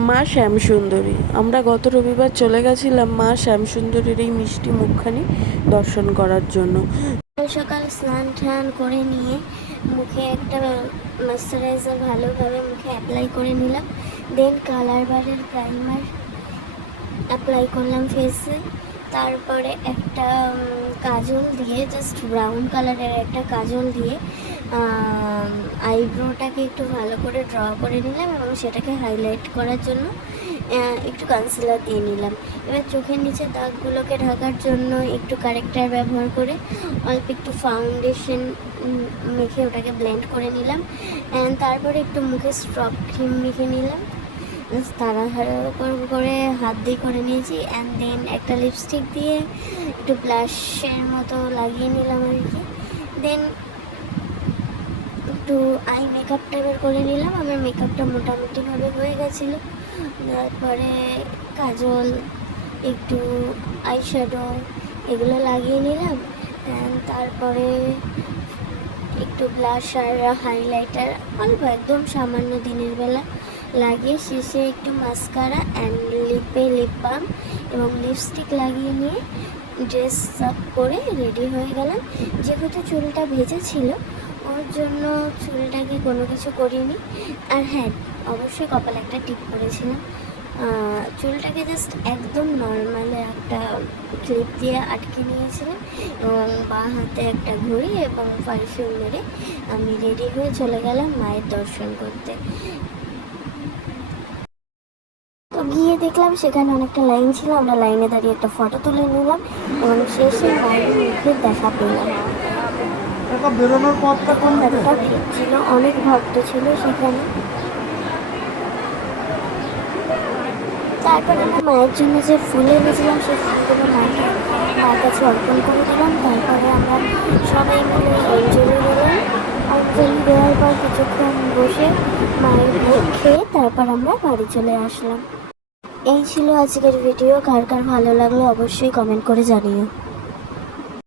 মা শ্যামসুন্দরী। আমরা গত রবিবার চলে গেছিলাম মা শ্যামসুন্দরীর এই মিষ্টি মুখখানি দর্শন করার জন্য। সকাল স্নান টান করে নিয়ে মুখে একটা ময়শ্চারাইজার ভালোভাবে মুখে অ্যাপ্লাই করে নিলাম। দেন কালার বারের প্রাইমার অ্যাপ্লাই করলাম ফেসে তারপরে একটা কাজল দিয়ে জাস্ট ব্রাউন কালারের একটা কাজল দিয়ে আইব্রোটাকে একটু ভালো করে ড্র করে নিলাম এবং সেটাকে হাইলাইট করার জন্য একটু কনসিলার দিয়ে নিলাম। এবার চোখের নিচে দাগগুলোকে ঢাকার জন্য একটু কারেক্টার ব্যবহার করে অল্প একটু ফাউন্ডেশন মেখে ওটাকে ব্লেন্ড করে নিলাম। অ্যান্ড তারপরে একটু মুখে স্ট্রপ ক্রিম মেখে নিলাম। তাড়াহুড়ো করে হাত দিয়ে করে নিয়েছি। অ্যান্ড দেন একটা লিপস্টিক দিয়ে একটু ব্লাশের মতো লাগিয়ে নিলাম আর কি। দেন একটু আই মেকআপটা টাইপের করে নিলাম। আমার মেকআপটা মোটামুটিভাবে হয়ে গেছিল। তারপরে কাজল, একটু আইশ্যাডো এগুলো লাগিয়ে নিলাম। তারপরে একটু ব্লাশ আর হাইলাইটার অল্প একদম সামান্য দিনের বেলা লাগিয়ে শেষে একটু মাস্কারা অ্যান্ড লিপে লিপ বাম এবং লিপস্টিক লাগিয়ে নিয়ে ড্রেস আপ করে রেডি হয়ে গেলাম। যেহেতু চুলটা ভেজে ছিল ওর জন্য চুলটাকে কোনো কিছু করিনি। আর হ্যাঁ অবশ্যই কপালে একটা টিপ করেছিলাম চুলটাকে জাস্ট একদম নর্মালে একটা ক্লিপ দিয়ে আটকে নিয়েছিলাম এবং বাঁ হাতে একটা ঘড়ি এবং পারফিউম মেরে আমি রেডি হয়ে চলে গেলাম মায়ের দর্শন করতে। গিয়ে দেখলাম সেখানে অনেকটা লাইন ছিল, আমরা লাইনে দাঁড়িয়ে একটা ফটো তুলে নিলাম এবং শেষে মায়ের মুখের দেখা পেলাম। এটা বেরোনোর পথটা কোন দিকে? একটা ছিল, অনেক ভক্ত ছিল সেখানে। তারপর আমরা মায়ের জন্য যে ফুল এনেছিলাম, সেই ফুলগুলো মাকে মার কাছে অর্পণ করে দিলাম। তারপরে আমরা সবাই মিলে অঞ্জলি দিলাম অঞ্জলি দেওয়ার পর কিছুক্ষণ বসে মায়ের ভোগ খেয়ে তারপর আমরা বাড়ি চলে আসলাম। এই ছিল আজকের ভিডিও। কার কার ভালো লাগল অবশ্যই কমেন্ট করে জানিও।